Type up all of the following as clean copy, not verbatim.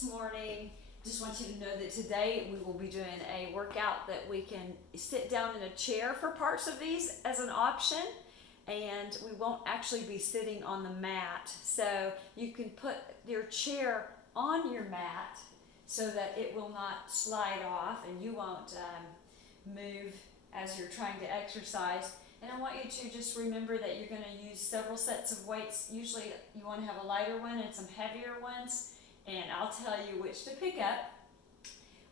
this morning. Just want you to know that today we will be doing a workout that we can sit down in a chair for parts of these as an option, and we won't actually be sitting on the mat. So you can put your chair on your mat so that it will not slide off and you won't move as you're trying to exercise. And I want you to just remember that you're going to use several sets of weights. Usually you want to have a lighter one and some heavier ones, and I'll tell you which to pick up.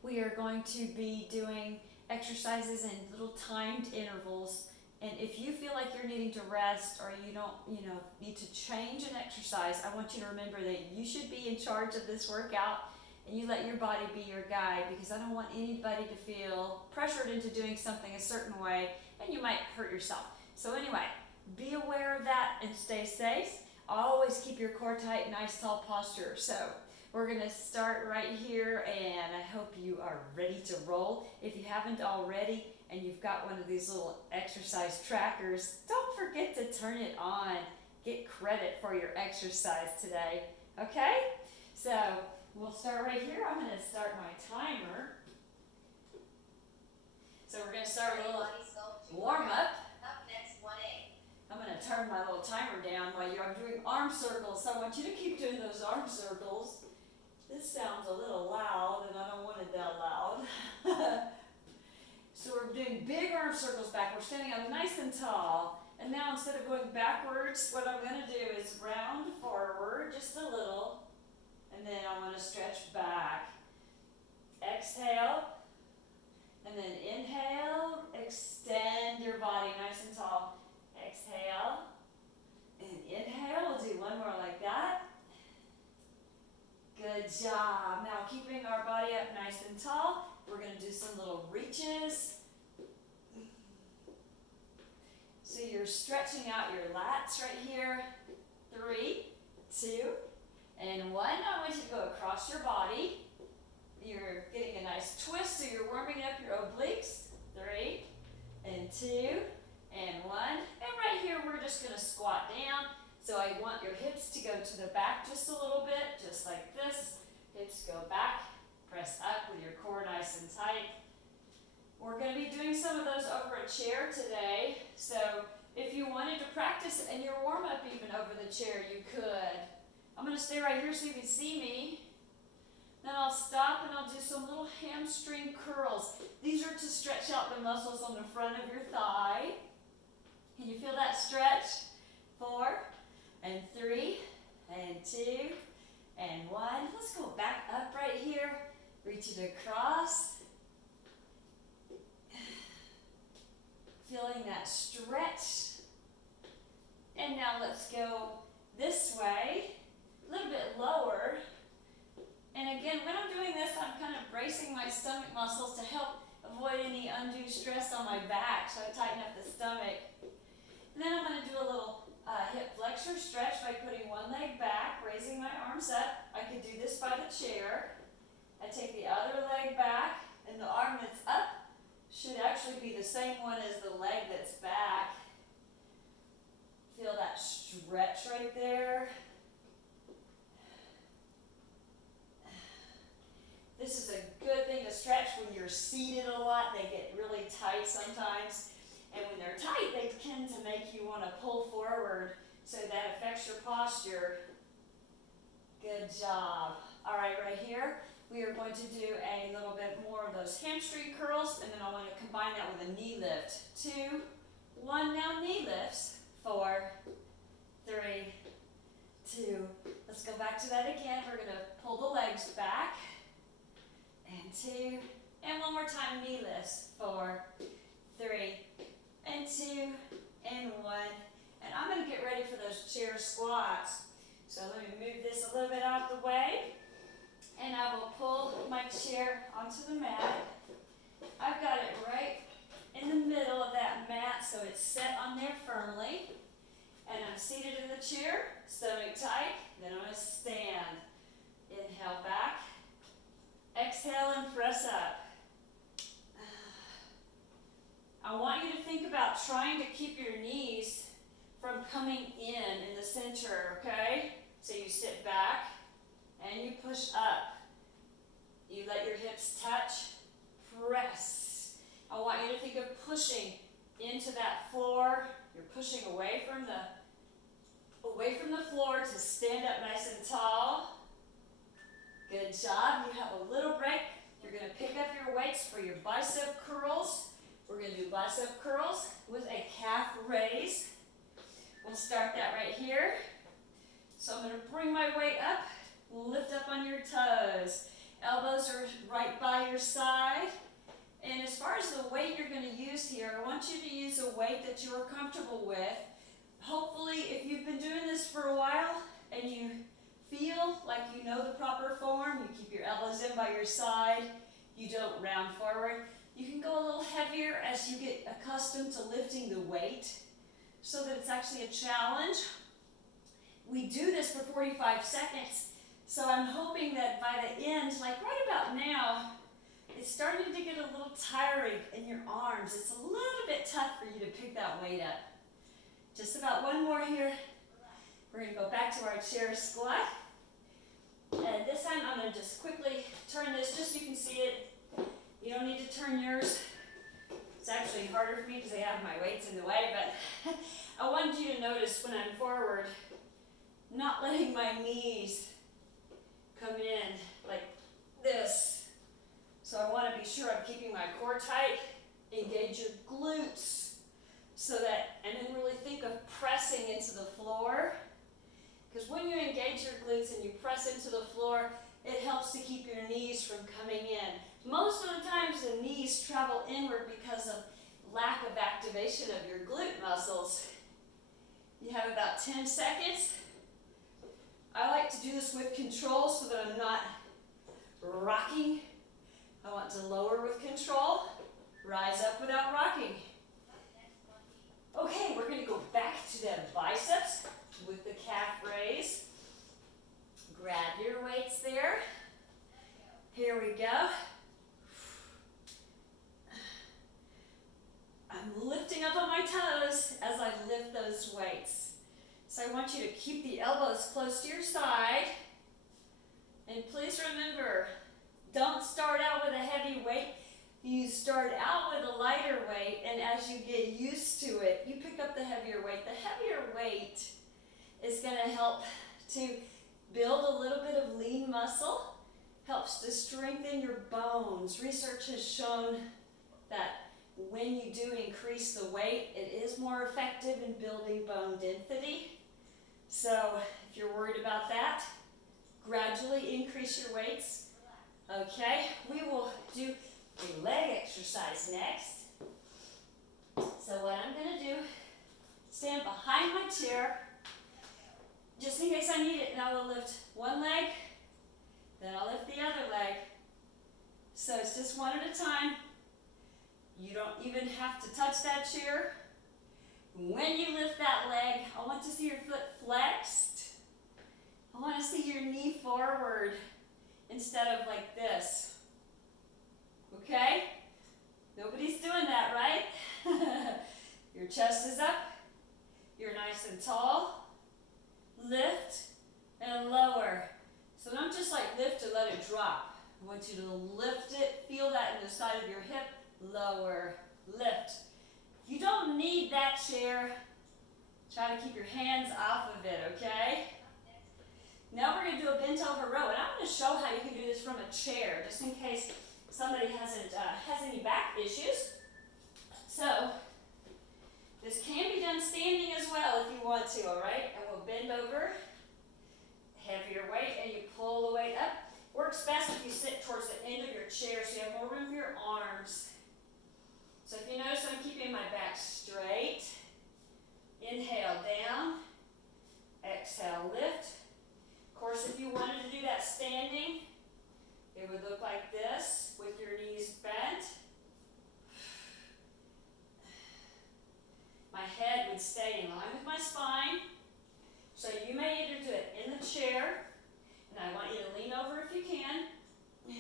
We are going to be doing exercises in little timed intervals, and if you feel like you're needing to rest or you don't, need to change an exercise, I want you to remember that you should be in charge of this workout and you let your body be your guide, because I don't want anybody to feel pressured into doing something a certain way and you might hurt yourself. So anyway, be aware of that and stay safe. Always keep your core tight, nice tall posture. So we're going to start right here, and I hope you are ready to roll. If you haven't already and you've got one of these little exercise trackers, don't forget to turn it on. Get credit for your exercise today, okay? So we'll start right here. I'm going to start my timer. So we're going to start with a little warm up. Up next, 1A. I'm going to turn my little timer down while I'm doing arm circles. So I want you to keep doing those arm circles. This sounds a little loud, and I don't want it that loud. So we're doing big arm circles back. We're standing up nice and tall. And now instead of going backwards, what I'm going to do is round forward just a little. And then I want to stretch back. Exhale. And then inhale. Extend your body nice and tall. Exhale. And inhale. We'll do one more like that. Good job. Now keeping our body up nice and tall, we're going to do some little reaches. So you're stretching out your lats right here. 3, 2, and 1. I want you to go across your body. You're getting a nice twist, so you're warming up your obliques. 3, and 2, and 1. And right here, we're just going to squat down. So I want your hips to go to the back just a little bit, just like this. Hips go back, press up with your core nice and tight. We're going to be doing some of those over a chair today. So if you wanted to practice in your warm-up even over the chair, you could. I'm going to stay right here so you can see me. Then I'll stop and I'll do some little hamstring curls. These are to stretch out the muscles on the front of your thigh. Can you feel that stretch? 4, and 3, and 2, and 1. Let's go back up right here. Reach it across. Feeling that stretch. And now let's go this way, a little bit lower. And again, when I'm doing this, I'm kind of bracing my stomach muscles to help avoid any undue stress on my back, so I tighten up the stomach. And then I'm going to do a little hip flexor stretch by putting one leg back, raising my arms up. I could do this by the chair. I take the other leg back, and the arm that's up should actually be the same one as the leg that's back. Feel that stretch right there. This is a good thing to stretch when you're seated a lot. They get really tight sometimes. And when they're tight, they tend to make you want to pull forward, so that affects your posture. Good job. All right here, we are going to do a little bit more of those hamstring curls, and then I want to combine that with a knee lift. 2, 1, now knee lifts. 4, 3, 2. Let's go back to that again. We're going to pull the legs back. And 2, and one more time, knee lifts. 4, 3, and 2, and 1. And I'm going to get ready for those chair squats. So let me move this a little bit out of the way. And I will pull my chair onto the mat. I've got it right in the middle of that mat, so it's set on there firmly. And I'm seated in the chair, stomach tight. Then I'm going to stand. Inhale back. Exhale and press up. I want you to think about trying to keep your knees from coming in the center, okay? So you sit back and you push up. You let your hips touch, press. I want you to think of pushing into that floor. You're pushing away from the floor to stand up nice and tall. Good job. You have a little break. You're going to pick up your weights for your bicep curls. We're going to do bicep curls with a calf raise. We'll start that right here. So I'm going to bring my weight up, lift up on your toes. Elbows are right by your side. And as far as the weight you're going to use here, I want you to use a weight that you are comfortable with. Hopefully, if you've been doing this for a while and you feel like you know the proper form, you keep your elbows in by your side, you don't round forward. You can go a little heavier as you get accustomed to lifting the weight so that it's actually a challenge. We do this for 45 seconds, so I'm hoping that by the end, like right about now, it's starting to get a little tiring in your arms. It's a little bit tough for you to pick that weight up. Just about one more here. We're going to go back to our chair squat. And this time I'm going to just quickly turn this just so you can see it. You don't need to turn yours. It's actually harder for me because I have my weights in the way, but I want you to notice when I'm forward, not letting my knees come in like this. So I want to be sure I'm keeping my core tight, engage your glutes, so that, and then really think of pressing into the floor. Because when you engage your glutes and you press into the floor, it helps to keep your knees from coming in. Most of the times the knees travel inward because of lack of activation of your glute muscles. You have about 10 seconds. I like to do this with control so that I'm not rocking. I want to lower with control, rise up without rocking. Okay, we're going to go back to the biceps with the calf raise. Grab your weights there. Here we go. I'm lifting up on my toes as I lift those weights. So I want you to keep the elbows close to your side. And please remember, don't start out with a heavy weight. You start out with a lighter weight, and as you get used to it, you pick up the heavier weight. The heavier weight is going to help to build a little bit of lean muscle, helps to strengthen your bones. Research has shown that when you do increase the weight, it is more effective in building bone density. So if you're worried about that, gradually increase your weights. Okay, we will do a leg exercise next. So what I'm going to do, stand behind my chair, just in case I need it, and I will lift one leg, then I'll lift the other leg. So it's just one at a time. You don't even have to touch that chair. When you lift that leg, I want to see your foot flexed. I want to see your knee forward instead of like this. Okay? Nobody's doing that, right? Your chest is up. You're nice and tall. Lift and lower. So don't just like lift and let it drop. I want you to lift it, feel that in the side of your hip, lower, lift. You don't need that chair. Try to keep your hands off of it, okay? Now we're going to do a bent over row, and I'm going to show how you can do this from a chair, just in case somebody has any back issues. So this can be done standing as well if you want to, all right? And we'll bend over, heavier weight, and you pull the weight up. Works best if you sit towards the end of your chair so you have more room for your arms. So if you notice, I'm keeping my back straight. Inhale down, exhale lift. Of course, if you wanted to do that standing, it would look like this with your knees bent. My head would stay in line with my spine. So you may either do it in the chair, and I want you to lean over if you can,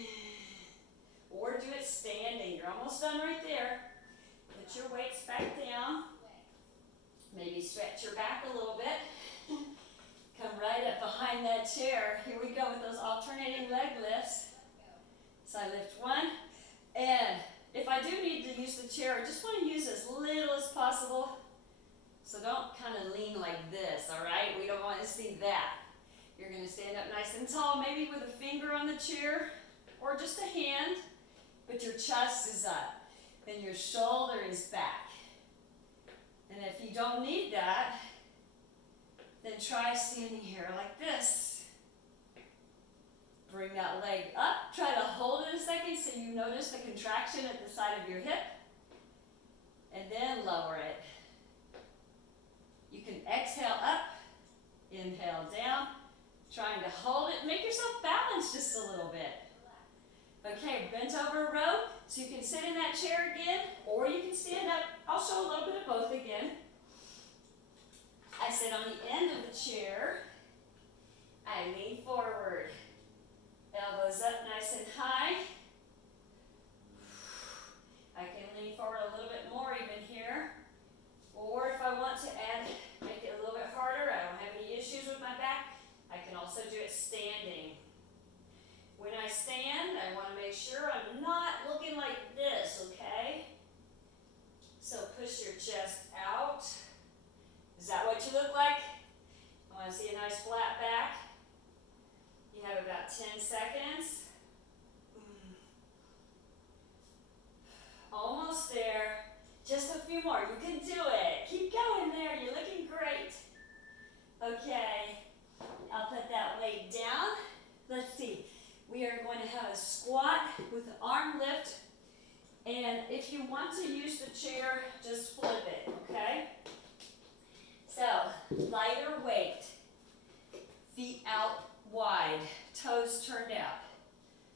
or do it standing. You're almost done right there. Put your weights back down. Maybe stretch your back a little bit. Come right up behind that chair. Here we go with those alternating leg lifts. So I lift one, and if I do need to use the chair, I just want to use as little as possible. So don't kind of lean like this, all right? We don't want to see that. You're going to stand up nice and tall, maybe with a finger on the chair or just a hand, but your chest is up and your shoulder is back. And if you don't need that, then try standing here like this. Bring that leg up. Try to hold it a second so you notice the contraction at the side of your hip. And then lower it. You can exhale up, inhale down, trying to hold it. Make yourself balance just a little bit. Okay, bent over row, so you can sit in that chair again, or you can stand up. I'll show a little bit of both again. I sit on the end of the chair. I lean forward. Elbows up nice and high. I can lean forward a little bit more even here. Or if I want to make it a little bit harder, I don't have any issues with my back, I can also do it standing. When I stand, I want to make sure I'm not looking like this, okay? So push your chest out. Is that what you look like? I want to see a nice flat back. You have about 10 seconds. Almost there. Just a few more. You can do it. Keep going there. You're looking great. Okay. I'll put that weight down. Let's see. We are going to have a squat with an arm lift. And if you want to use the chair, just flip it, okay? So, lighter weight. Feet out wide. Toes turned out.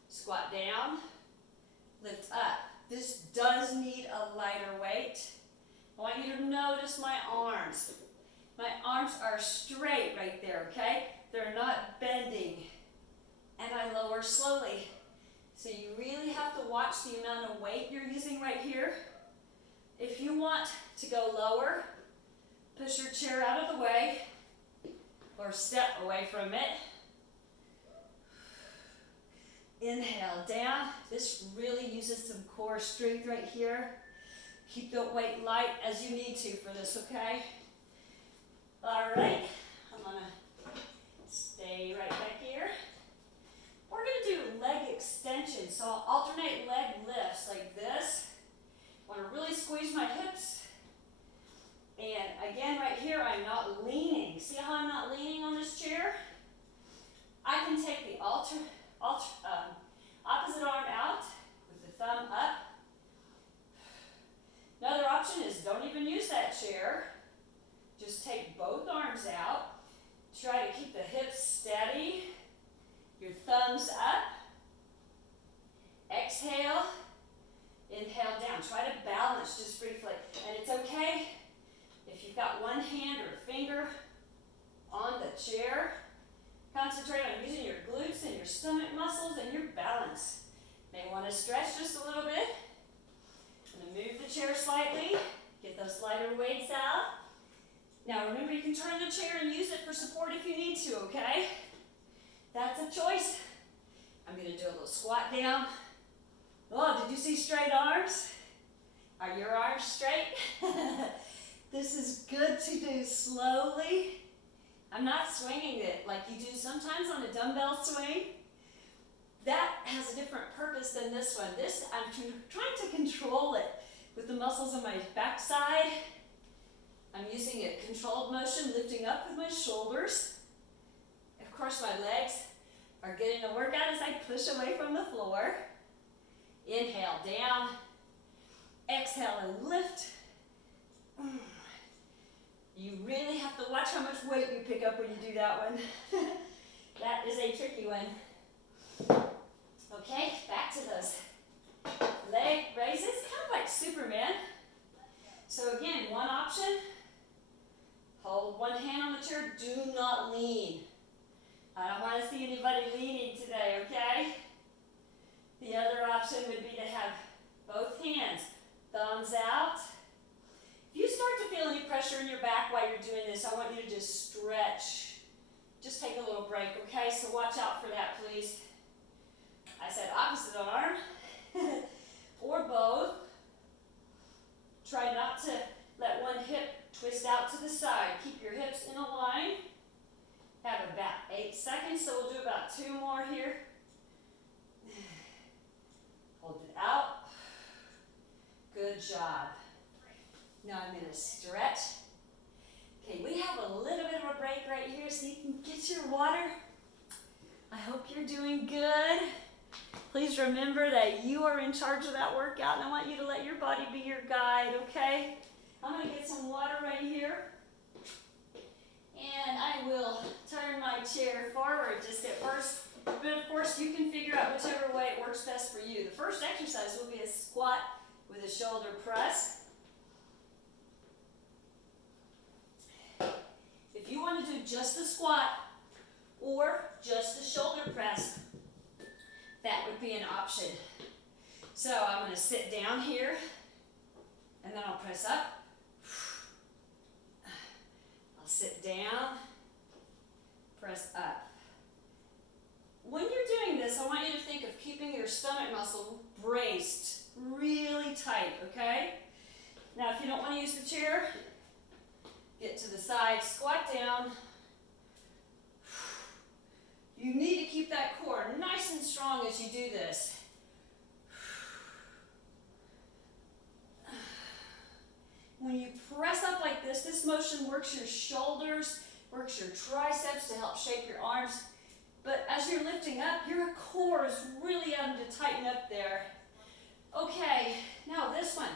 Squat down. Lift up. This does need a lighter weight. I want you to notice my arms. My arms are straight right there, okay? They're not bending. And I lower slowly. So you really have to watch the amount of weight you're using right here. If you want to go lower, push your chair out of the way or step away from it. Inhale down. This really uses some core strength right here. Keep the weight light as you need to for this, okay? All right, I'm gonna stay right back here. We're gonna do leg extension. So I'll alternate leg lifts like this. I wanna really squeeze my hips. And again, right here, I'm not leaning. See how I'm not leaning on this chair? I can take the opposite arm out with the thumb up. Another option is don't even use that chair. Just take both arms out. Try to keep the hips steady. Your thumbs up. Exhale. Inhale down. Try to balance just briefly. And it's okay if you've got one hand or finger on the chair. Concentrate on using your glutes and your stomach muscles and your balance. May want to stretch just a little bit. I'm going to move the chair slightly. Get those lighter weights out. Now remember, you can turn the chair and use it for support if you need to, okay? That's a choice. I'm going to do a little squat down. Oh, did you see straight arms? Are your arms straight? This is good to do slowly. I'm not swinging it like you do sometimes on a dumbbell swing. That has a different purpose than this one. This, I'm trying to control it with the muscles on my backside. I'm using a controlled motion, lifting up with my shoulders. Of course, my legs are getting a workout as I push away from the floor. Inhale down. Exhale and lift. You really have to watch how much weight you pick up when you do that one. That is a tricky one. Okay, back to those leg raises, kind of like Superman. So again, one option, hold one hand on the chair, do not lean. I don't want to see anybody leaning today, okay? The other option would be to have both hands, thumbs out. If you start to feel any pressure in your back while you're doing this, I want you to just stretch. Just take a little break, okay? So watch out for that, please. I said opposite arm, or both. Try not to let one hip twist out to the side. Keep your hips in a line. Have about 8 seconds, so we'll do about 2 more here. Hold it out. Good job. Now I'm going to stretch. Okay, we have a little bit of a break right here so you can get your water. I hope you're doing good. Please remember that you are in charge of that workout, and I want you to let your body be your guide, okay? I'm going to get some water right here. And I will turn my chair forward just at first. But of course, you can figure out whichever way it works best for you. The first exercise will be a squat with a shoulder press. If you want to do just the squat or just the shoulder press, that would be an option. So I'm going to sit down here, and then I'll press up. I'll sit down, press up. When you're doing this, I want you to think of keeping your stomach muscle braced really tight, okay? Now, if you don't want to use the chair, get to the side, squat down. You need to keep that core nice and strong as you do this. When you press up like this motion works your shoulders, works your triceps to help shape your arms. But as you're lifting up, your core is really having to tighten up there. Okay, now this one.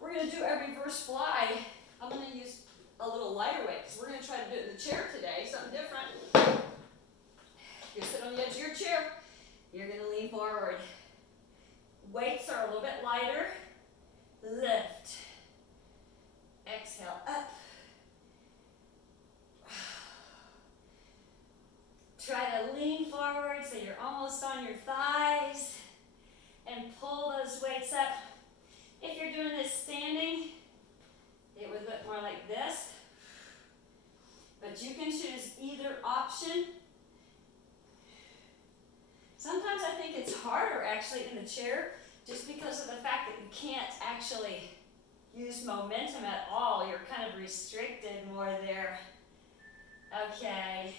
We're going to do a reverse fly. I'm going to use a little lighter weight because we're going to try to do it in the chair today, something different. You sit on the edge of your chair. You're going to lean forward. Weights are a little bit lighter. Lift. Exhale, up. Try to lean forward so you're almost on your thighs and pull those weights up. If you're doing this standing, it would look more like this. But you can choose either option. Sometimes I think it's harder actually in the chair just because of the fact that you can't actually use momentum at all. You're kind of restricted more there. Okay.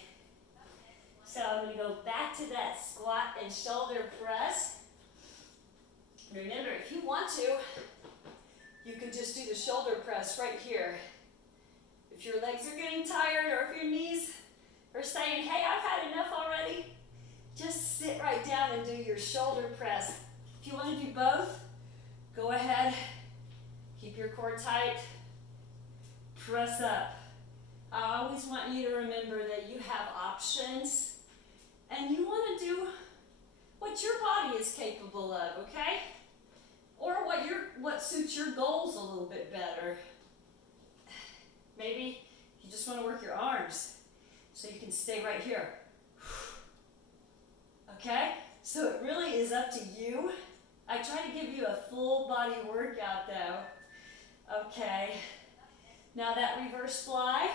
So I'm going to go back to that squat and shoulder press. Remember, if you want to, you can just do the shoulder press right here. If your legs are getting tired or if your knees are saying, hey, I've had enough already, just sit right down and do your shoulder press. If you want to do both, go ahead. Keep your core tight. Press up. I always want you to remember that you have options and you want to do what your body is capable of, okay? Or what suits your goals a little bit better. Maybe you just want to work your arms so you can stay right here. Okay? So it really is up to you. I try to give you a full body workout though. Okay. Now that reverse fly,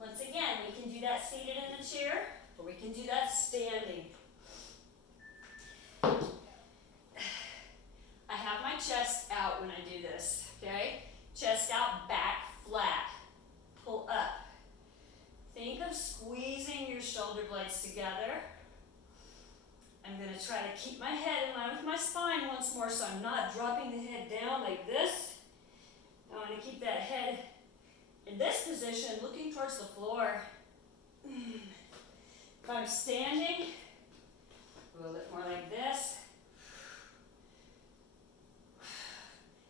once again, we can do that seated in the chair, or we can do that standing. I have my chest out when I do this, okay? Chest out, back flat. Pull up. Think of squeezing your shoulder blades together. I'm going to try to keep my head in line with my spine once more so I'm not dropping the head down like this. I want to keep that head in this position, looking towards the floor. If I'm standing, a little bit more like this.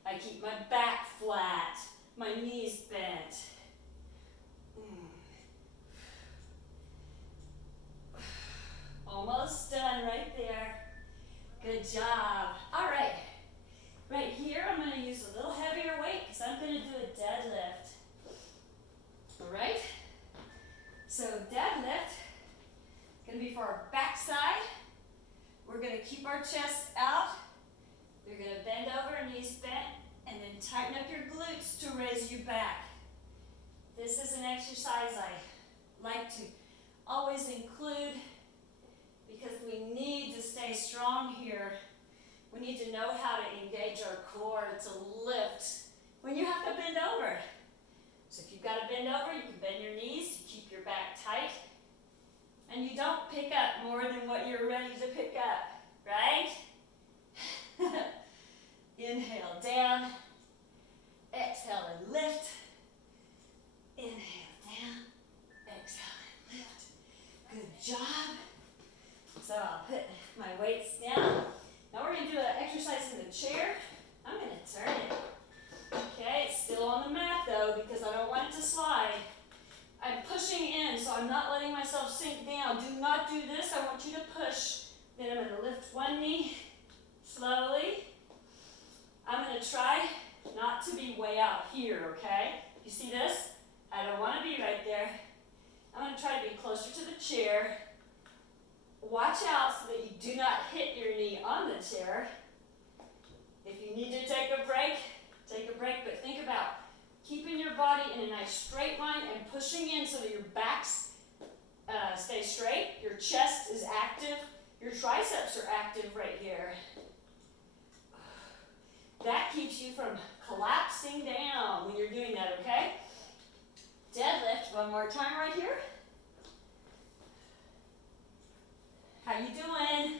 I keep my back flat, my knees bent. Almost done right there. Good job. All right. Right here, I'm going to use a little heavier weight because I'm going to do a deadlift. All right. So deadlift is going to be for our back side. We're going to keep our chest out. You're going to bend over, knees bent, and then tighten up your glutes to raise you back. This is an exercise I like to always include because we need to stay strong here. We need to know how to engage our core to lift when you have to bend over. So if you've got to bend over, you can bend your knees, you keep your back tight, and you don't pick up more than what you're ready to pick up, right? Inhale down, exhale and lift. Inhale down, exhale and lift. Good job. So I'll put my weights down. Now we're going to do an exercise in the chair. I'm going to turn it. Okay, it's still on the mat though because I don't want it to slide. I'm pushing in, so I'm not letting myself sink down. Do not do this. I want you to push. Then I'm going to lift one knee slowly. I'm going to try not to be way out here, okay? You see this? I don't want to be right there. I'm going to try to be closer to the chair. Watch out so that you do not hit your knee on the chair. If you need to take a break, but think about keeping your body in a nice straight line and pushing in so that your backs stay straight, your chest is active, your triceps are active right here. That keeps you from collapsing down when you're doing that, okay? Deadlift, one more time right here. How you doing?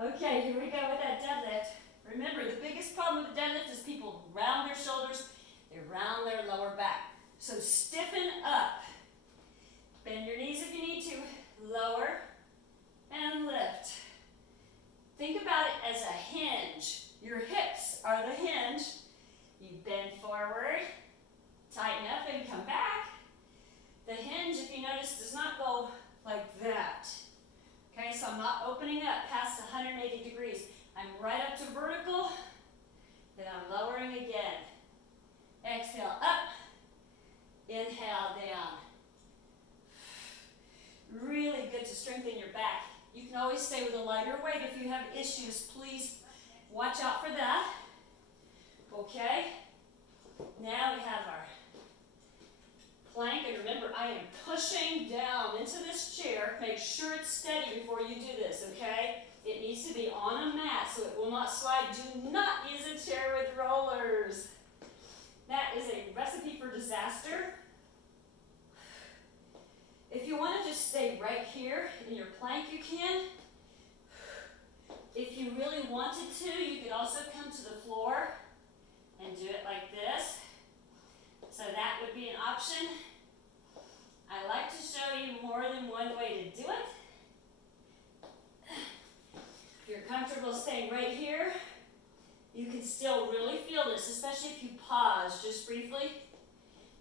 Okay, here we go with that deadlift. Remember, the biggest problem with the deadlift is people round their shoulders, they round their lower back. So stiffen up. Bend your knees if you need to. Lower and lift. Think about it as a hinge. Your hips are the hinge. You bend forward, tighten up and come back. The hinge, if you notice, does not go like that. Okay, so I'm not opening up past 180 degrees. I'm right up to vertical, then I'm lowering again. Exhale up, inhale down. Really good to strengthen your back. You can always stay with a lighter weight if you have issues. Please watch out for that. Okay, now we have our plank, and remember I am pushing down into this chair. Make sure it's steady before you do this, okay? It needs to be on a mat so it will not slide. Do not use a chair with rollers. That is a recipe for disaster. If you want to just stay right here in your plank, you can. If you really wanted to, you could also come to the floor and do it like this. So that would be an option. I like to show you more than one way to do it. If you're comfortable staying right here, you can still really feel this, especially if you pause just briefly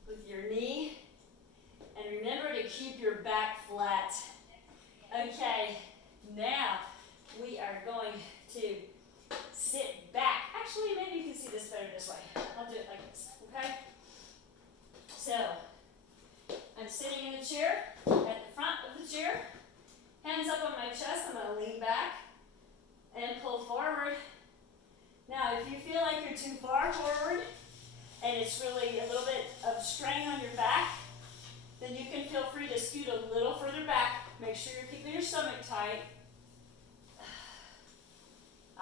with your knee. And remember to keep your back flat. Okay, now we are going to sit back. Actually, maybe you can see this better this way. I'll do it like this, okay? So, I'm sitting in the chair, at the front of the chair, hands up on my chest. I'm going to lean back and pull forward. Now, if you feel like you're too far forward and it's really a little bit of strain on your back, then you can feel free to scoot a little further back. Make sure you're keeping your stomach tight.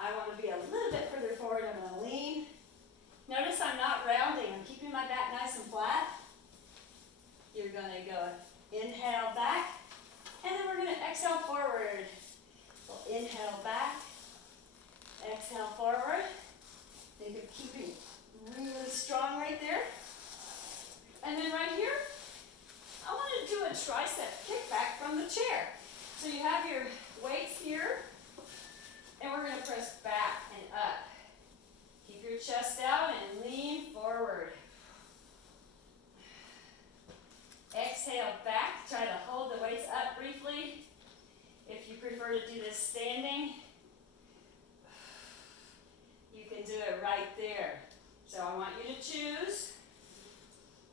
I want to be a little bit further forward. I'm going to lean. Notice I'm not rounding. I'm keeping my back nice and flat. You're going to go inhale back, and then we're going to exhale forward. We'll inhale back, exhale forward. Think of keeping really strong right there. And then right here, I want to do a tricep kickback from the chair. So you have your weights here, and we're going to press back and up. Keep your chest out and lean forward. Exhale back. Try to hold the weights up briefly. If you prefer to do this standing, you can do it right there. So I want you to choose.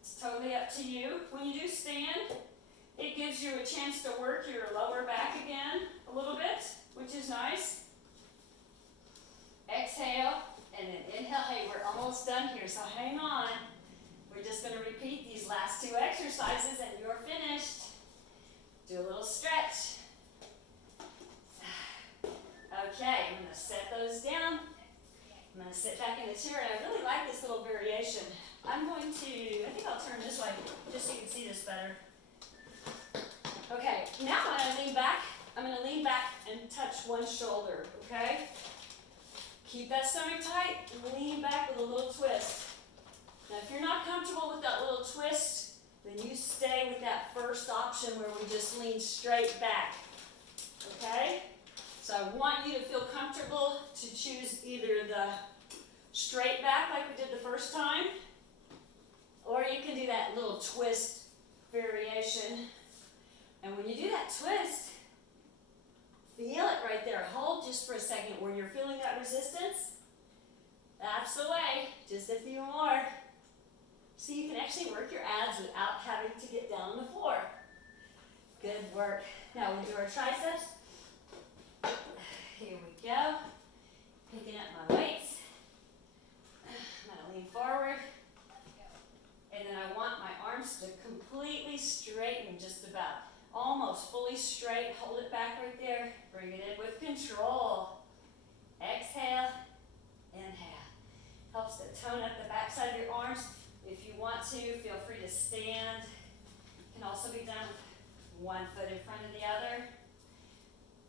It's totally up to you. When you do stand, it gives you a chance to work your lower back again a little bit, which is nice. Exhale, and then inhale. Hey, we're almost done here, so hang on. We're just going to repeat these last two exercises and you're finished. Do a little stretch. Okay, I'm gonna set those down. I'm gonna sit back in the chair, and I really like this little variation. I think I'll turn this way, just so you can see this better. Okay, now I'm gonna lean back. I'm gonna lean back and touch one shoulder, okay? Keep that stomach tight and lean back with a little twist. Now, if you're not comfortable with that little twist, then you stay with that first option where we just lean straight back, okay? So I want you to feel comfortable to choose either the straight back like we did the first time, or you can do that little twist variation. And when you do that twist, feel it right there. Hold just for a second where you're feeling that resistance. That's the way. Just a few more. So you can actually work your abs without having to get down on the floor. Good work. Now we'll do our triceps. Here we go. Picking up my weights. I'm going to lean forward. And then I want my arms to completely straighten just about. Almost fully straight. Hold it back right there. Bring it in with control. Exhale. Inhale. Helps to tone up the backside of your arms. If you want to, feel free to stand. It can also be done with one foot in front of the other.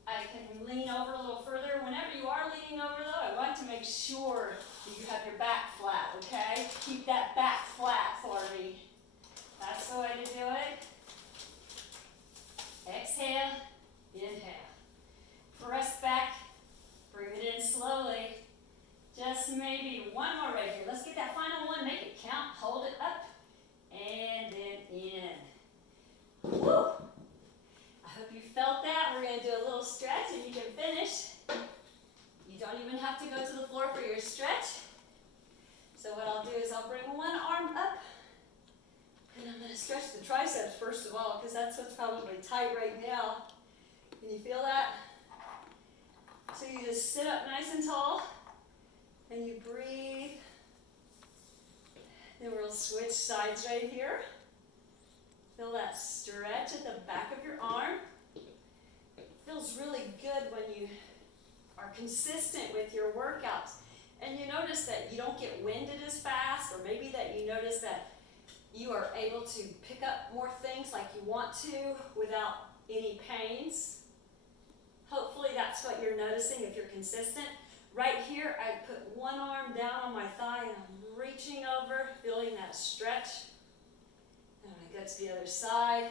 I can lean over a little further. Whenever you are leaning over though, I want to make sure that you have your back flat, okay? Keep that back flat for me. That's the way to do it. Exhale, inhale. Press back, bring it in slowly. Just maybe one more right here. Let's get that final one, make it count, hold it up, and then in. Woo! I hope you felt that. We're gonna do a little stretch and you can finish. You don't even have to go to the floor for your stretch. So what I'll do is I'll bring one arm up, and I'm gonna stretch the triceps first of all, because that's what's probably tight right now. Can you feel that? So you just sit up nice and tall, and you breathe. Then we'll switch sides right here. Feel that stretch at the back of your arm. It feels really good when you are consistent with your workouts. And you notice that you don't get winded as fast, or maybe that you notice that you are able to pick up more things like you want to without any pains. Hopefully that's what you're noticing if you're consistent. Right here, I put one arm down on my thigh and I'm reaching over, feeling that stretch. And I go to the other side.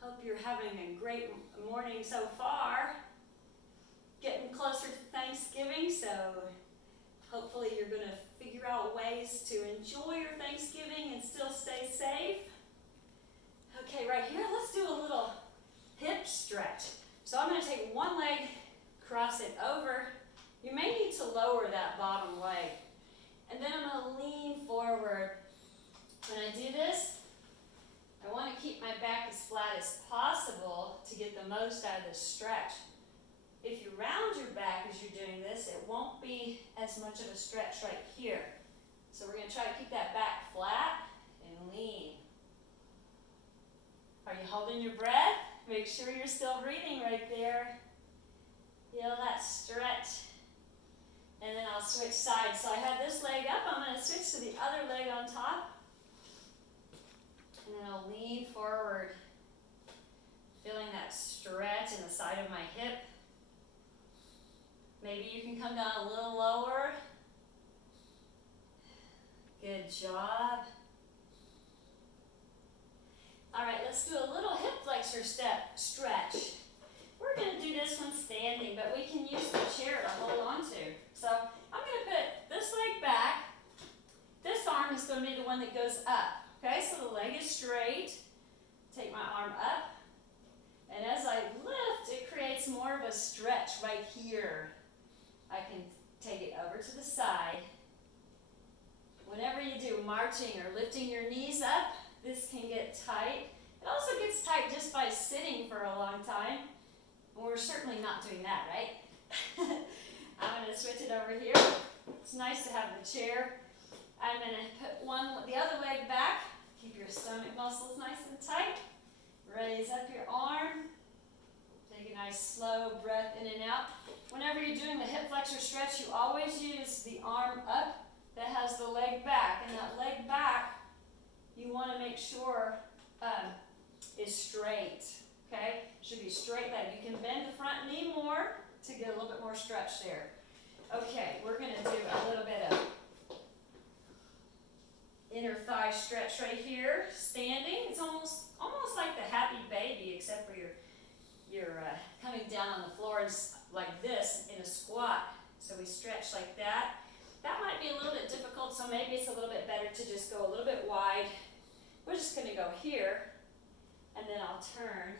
Hope you're having a great morning so far. Getting closer to Thanksgiving, so hopefully you're going to figure out ways to enjoy your Thanksgiving and still stay safe. Okay, right here, let's do a little hip stretch. So I'm going to take one leg, cross it over. You may need to lower that bottom leg. And then I'm going to lean forward. When I do this, I want to keep my back as flat as possible to get the most out of this stretch. If you round your back as you're doing this, it won't be as much of a stretch right here. So we're going to try to keep that back flat and lean. Are you holding your breath? Make sure you're still breathing right there. Feel that stretch. And then I'll switch sides. So I have this leg up. I'm going to switch to the other leg on top. And then I'll lean forward. Feeling that stretch in the side of my hip. Maybe you can come down a little lower. Good job. All right, let's do a little hip flexor stretch. We're going to do this one standing, but we can use the chair to hold on to. So I'm going to put this leg back. This arm is going to be the one that goes up. Okay, so the leg is straight. Take my arm up. And as I lift, it creates more of a stretch right here. I can take it over to the side. Whenever you do marching or lifting your knees up, this can get tight. It also gets tight just by sitting for a long time. And we're certainly not doing that, right? I'm going to switch it over here. It's nice to have the chair. I'm going to put the other leg back. Keep your stomach muscles nice and tight. Raise up your arm. Take a nice slow breath in and out. Whenever you're doing the hip flexor stretch, you always use the arm up that has the leg back. And that leg back, you want to make sure is straight. Okay? Should be straight leg. You can bend the front knee more to get a little bit more stretch there. Okay, we're going to do a little bit of inner thigh stretch right here, standing. It's almost like the happy baby, except for you're coming down on the floor like this in a squat. So we stretch like that. That might be a little bit difficult, so maybe it's a little bit better to just go a little bit wide. We're just going to go here, and then I'll turn,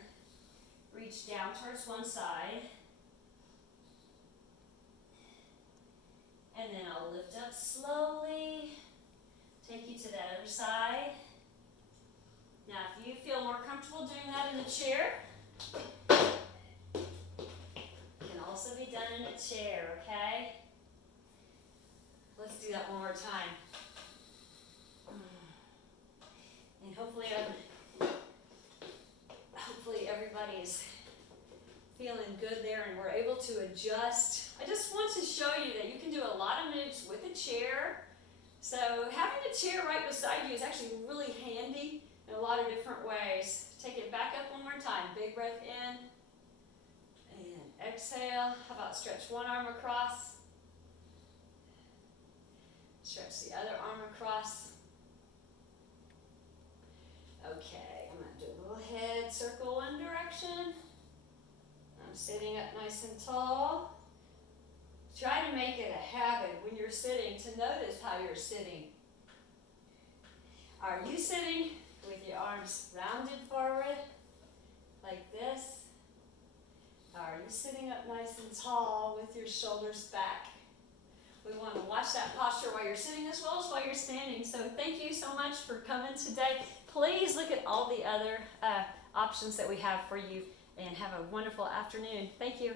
reach down towards one side, and then I'll lift up slowly, take you to that other side. Now, if you feel more comfortable doing that in the chair, it can also be done in a chair, okay? Let's do that one more time. And hopefully everybody's feeling good there and we're able to adjust. I just want to show you that you can do a lot of moves with a chair. So having a chair right beside you is actually really handy in a lot of different ways. Take it back up one more time. Big breath in and exhale. How about stretch one arm across? Stretch the other arm across. Okay, I'm going to do a little head circle one direction. I'm sitting up nice and tall. Try to make it a habit when you're sitting to notice how you're sitting. Are you sitting with your arms rounded forward like this? Are you sitting up nice and tall with your shoulders back? We want to watch that posture while you're sitting as well as while you're standing. So thank you so much for coming today. Please look at all the other options that we have for you and have a wonderful afternoon. Thank you.